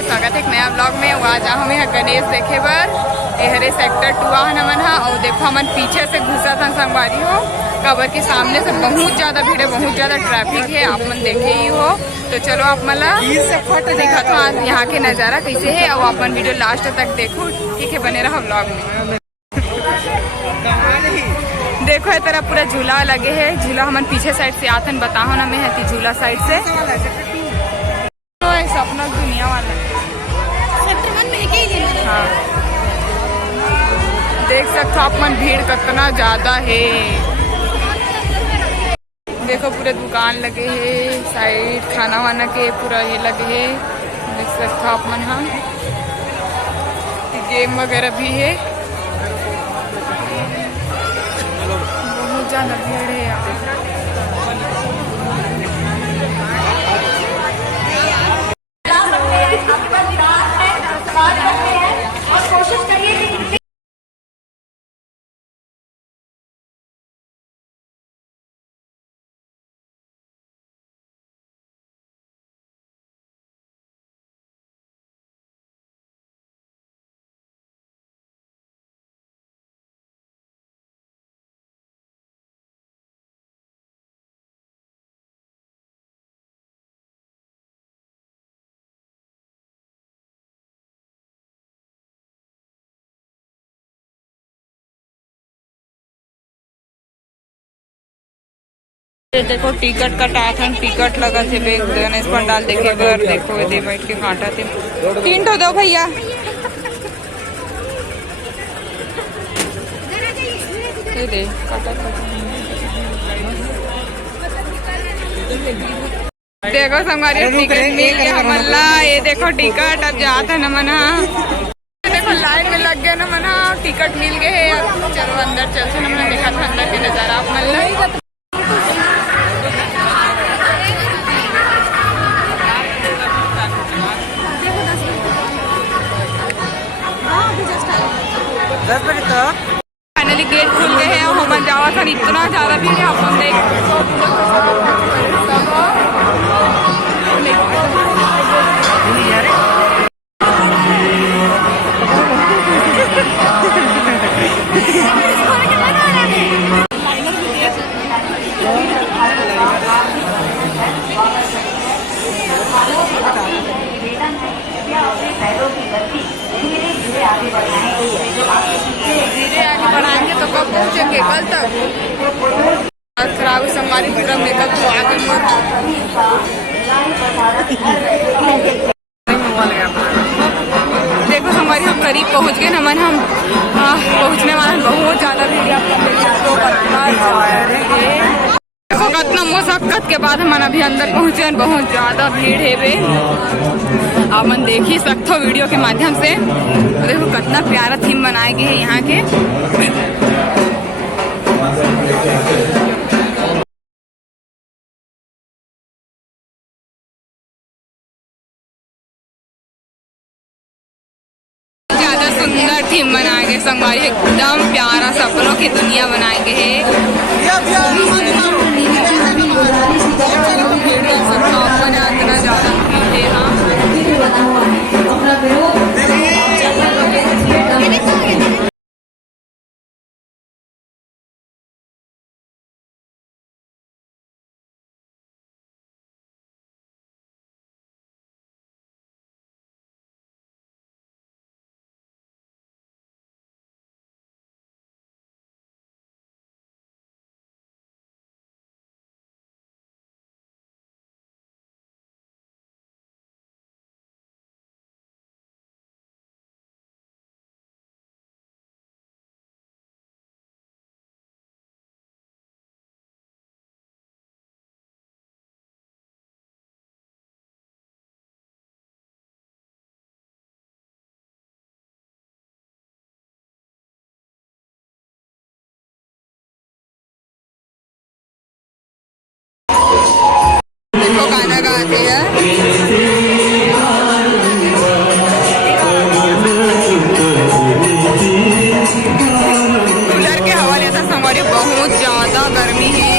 के स्वागत है एक नया ब्लॉग में। आज हमें गणेश देखे बर हरे सेक्टर 2 हमन हा। और देखो हमन पीछे से घुसा था संगवारी हो कबर के सामने से बहुत ज़्यादा भीड़ है, बहुत ज़्यादा ट्रैफिक है, आप मन देखे ही हो। तो चलो आप मला दिखा तो आज यहाँ के नज़ारा कैसे है और अपन वीडियो लास्ट तक देखो, ठीक है? बने रहो ब्लॉग में। देखो ये तरह पूरा झूला लगे है, झूला हमन पीछे साइड से आथन बताओ ना, मैं है झूला साइड से सपना दुनिया वाला। हाँ देख सकते हो आप मन भीड़ कितना ज्यादा है। देखो पूरे दुकान लगे है, साइड खाना वाना के पूरा ये लगे है, देख सकते हो आप मन। हाँ गेम वगैरह भी है, बहुत ज्यादा भीड़ है यार। देखो टिकट कटाथन, टिकट लगा थे गणेश पंडाल देखे बर। देखो ये बैठ के काटा थे, 3 ठो दो भैया। दे काटा देखो संगवारी टिकट मिल गया हमला। ये देखो टिकट अब जाता न मना, देखो लाइन में लग गया न मना, टिकट मिल गए है। अब चलो अंदर चलते न मना, देखा था अंदर के नजारा आप मन। फाइनली गेट खुल गए हैं, हम जावा था इतना ज्यादा भीड़ है अपन धीरे आगे बढ़ाएंगे तो कब पहुँचेंगे? कल तक। खराब संगवारी पूरा मेकअप तो आगे देखो संगवारी हम करीब पहुँच गए न मन। हम पहुँचने वाला बहुत ज्यादा भीड़ देखो कितना मुशक्कत के बाद हम अभी अंदर पहुँचे, बहुत ज्यादा भीड़ है बे। आप मन देख ही सकते हो वीडियो के माध्यम से। तो देखो कितना प्यारा थीम बनाए गए हैं यहाँ के। ज्यादा सुंदर थीम बनाए गए संगवारी, एकदम प्यारा सपनों की दुनिया बनाए गए है। देखो गाना गाते हैं, कूलर के हवा लेता संगवारी, बहुत ज्यादा गर्मी है।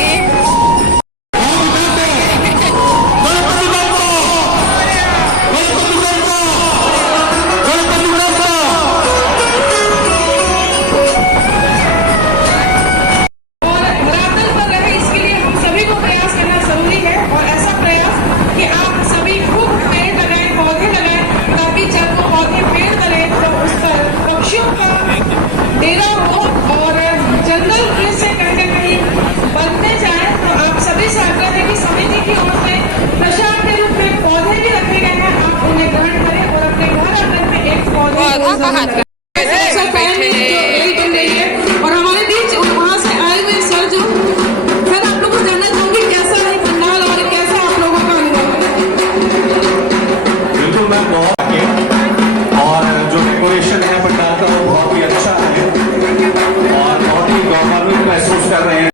कर रहे हैं।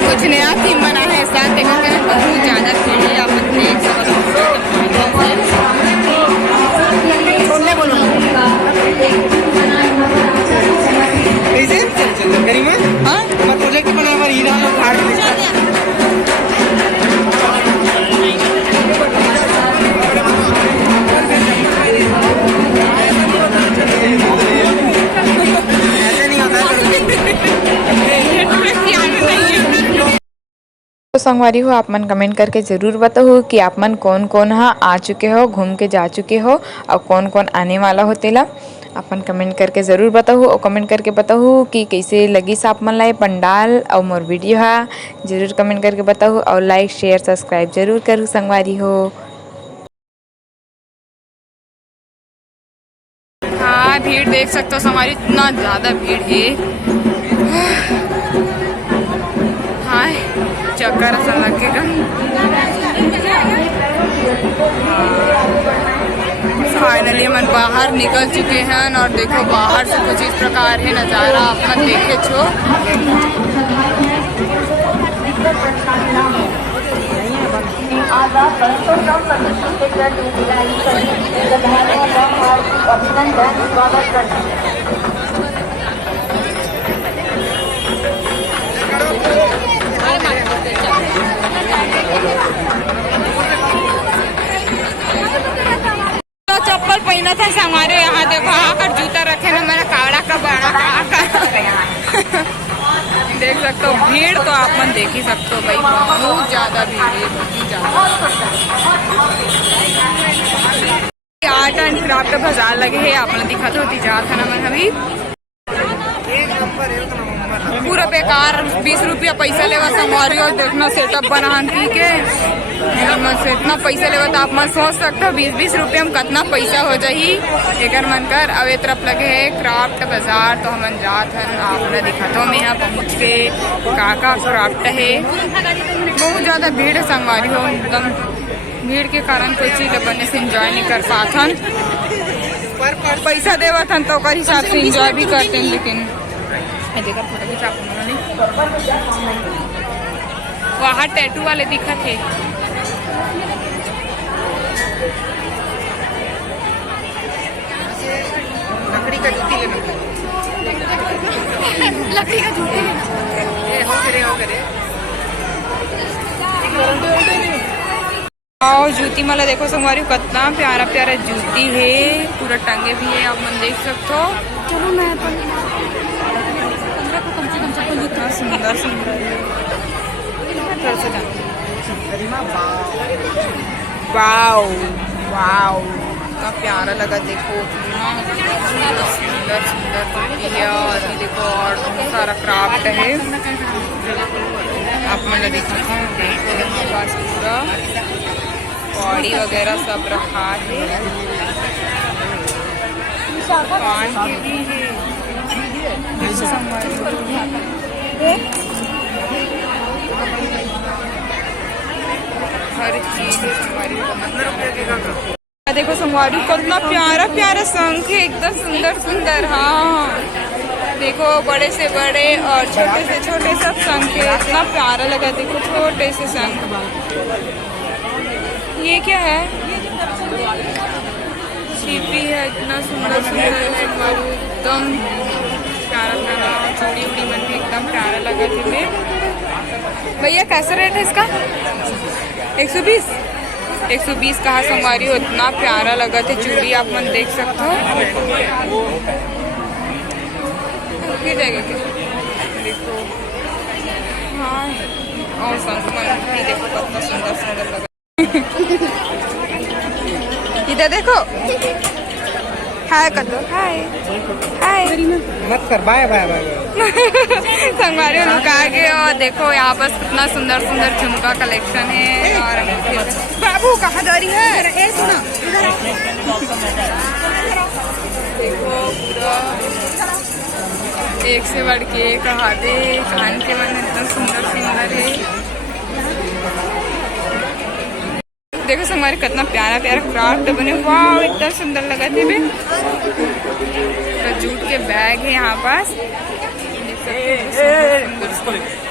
कुछ नया थीम बना है साथ देखा कर बहुत ज्यादा भीड़ है। आप देख सकते तो संगवारी हो, आप मन कमेंट करके ज़रूर बताओ कि आप मन कौन कौन हाँ आ चुके हो, घूम के जा चुके हो और कौन कौन आने वाला हो तेला आप मन कमेंट करके ज़रूर बताओ। और कमेंट करके बताओ कि कैसे लगी आप मन ला पंडाल और मोर वीडियो हा जरूर कमेंट करके बताओ। और लाइक शेयर सब्सक्राइब जरूर करो संगवारी हो। हाँ भीड़ देख सकते हो हमारी, इतना ज़्यादा भीड़ है। हाँ चक्कर ऐसा लगेगा। फाइनली हम बाहर निकल चुके हैं और देखो बाहर से कुछ इस प्रकार है नज़ारा अपन देखे छो। चप्पल पहना था हमारे यहाँ, देखो आकर जूता रखे ना मेरा काड़ा का बड़ा का देख सकते हो। भीड़ तो आप मन देख ही सकते हो भाई, बहुत ज्यादा भीड़ है, बहुत ज्यादा। आर्ट एंड क्राफ्ट बाजार लगे है, आप मन दिखा तो जा था ना मैं अभी पूरा बेकार 20 रुपया पैसा लेवा संगवारी और देखना सेटअप बना के से इतना पैसा लेवा तो आप मन सोच सकते हो 20-20 रुपये में कितना पैसा हो जाही एक मन कर। अब एक तरफ लगे है क्राफ्ट बाजार, तो हम जात हैं आपने दिखा तो मैं यहाँ पहुँच के का क्राफ्ट है। बहुत ज़्यादा भीड़ है संगवारी हो, एकदम भीड़ के कारण कोई चीज़ बनने से इंजॉय नहीं कर पाथन। पैसा देवा था तो कर हिसाब से इंजॉय भी करते हैं, लेकिन देखा फोटो खिंचा वहाँ टैटू वाले दिखा थे। लकड़ी का जूती लेना, लकड़ी का जूती लेना। और जूती माला देखो संगवारी कितना प्यारा प्यारा जूती है, पूरा टंगे भी है, आप मन देख सकते हो। चलो मैं कितना सुंदर सुंदर वाओ वाओ कितना प्यारा लगा। देखो सुंदर सुंदर सुंदर देखो और बहुत सारा क्राफ्ट है, आप मैंने देखा था। देखो पास पूरा बॉडी वगैरह सब रखा है, कान के भी है, हर चीज देखो संगवारी कितना प्यारा प्यारा शंख है, एकदम सुंदर सुंदर। हाँ देखो बड़े से बड़े और छोटे से छोटे सब शंख है, इतना प्यारा लगा। देखो छोटे से शंख, ये क्या है? छिपी है, इतना सुंदर सुंदर है, एकदम प्यारा प्यारा। चूड़ी उड़ी मन भी एकदम प्यारा लगा थे। भैया कैसा रेट है इसका? 120 120 कहा संगवारी हो, इतना प्यारा लगा थे चूड़ी, आप मन देख सकते हो। जाएगा क्या देखो। हाँ और शंख मन भी देखो कितना सुंदर सुंदर लगा। इधर देखो हाय कर दो, हाय हाय। मत कर, बाय बाय बाय। संगवारी लोग आगे और देखो यहाँ पर कितना सुंदर सुंदर झुमका कलेक्शन है। और बाबू कहाँ जा रही है? देखो पूरा एक से बढ़ के कहा दे कान के मन एकदम सुंदर सुंदर है। देखो संगवारी कितना प्यारा प्यारा क्राफ्ट बने, वाह इतना सुंदर लगा थे बे। तो जूट के बैग है यहाँ पास, देख सकते हो।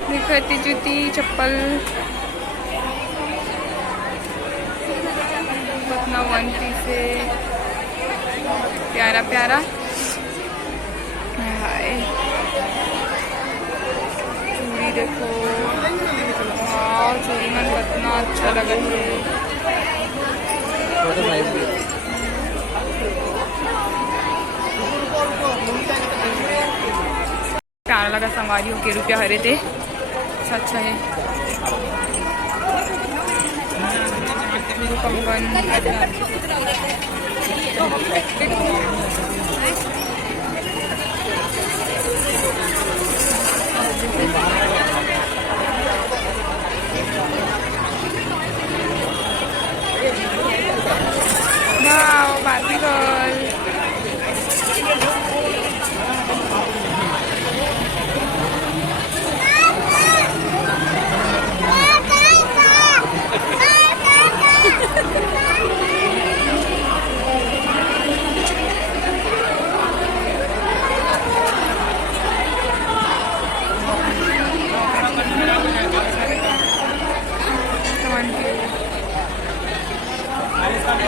दिखती जूती चप्पल अपना वन पीस है, प्यारा प्यारा। हाय चूड़ी देखो, वाह चूड़ी मन कितना अच्छा लगा है। प्यारा लगा संगवारी हो के रुपया हरे थे, अच्छा है। कंगन वाओ बार्बी गर्ल।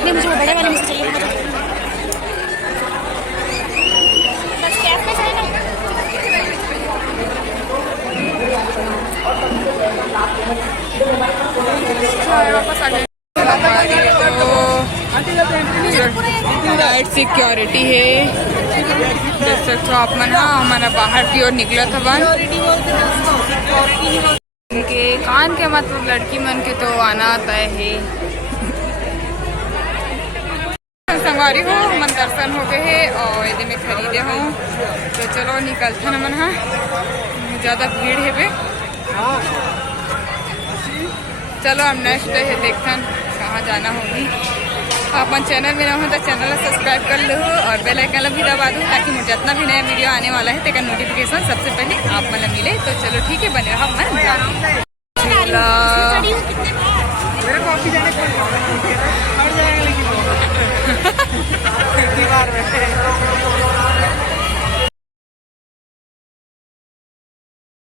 मुझे बड़े वाले में से चाहिए। बस कैप में चाहिए ना। वापस आ गए। राइट सिक्योरिटी है, देख सकते हो आप मन। हाँ हमारा बाहर की ओर निकला था बन के कान के मतलब लड़की मन के तो आना तय है। संगवारी हो मन दर्शन हो गए है और यदि में खरीदे हो तो चलो निकलते न मन। हाँ ज़्यादा भीड़ है बे, चलो अब नेक्स्ट डे है देखते कहाँ जाना होगी। अपन चैनल में ना हो तो चैनल सब्सक्राइब कर लो और बेल आइकन भी दबा दो ताकि मुझे जितना भी नया वीडियो आने वाला है तेरा नोटिफिकेशन सबसे पहले आप मतलब मिले। तो चलो ठीक है, बने रहो मन।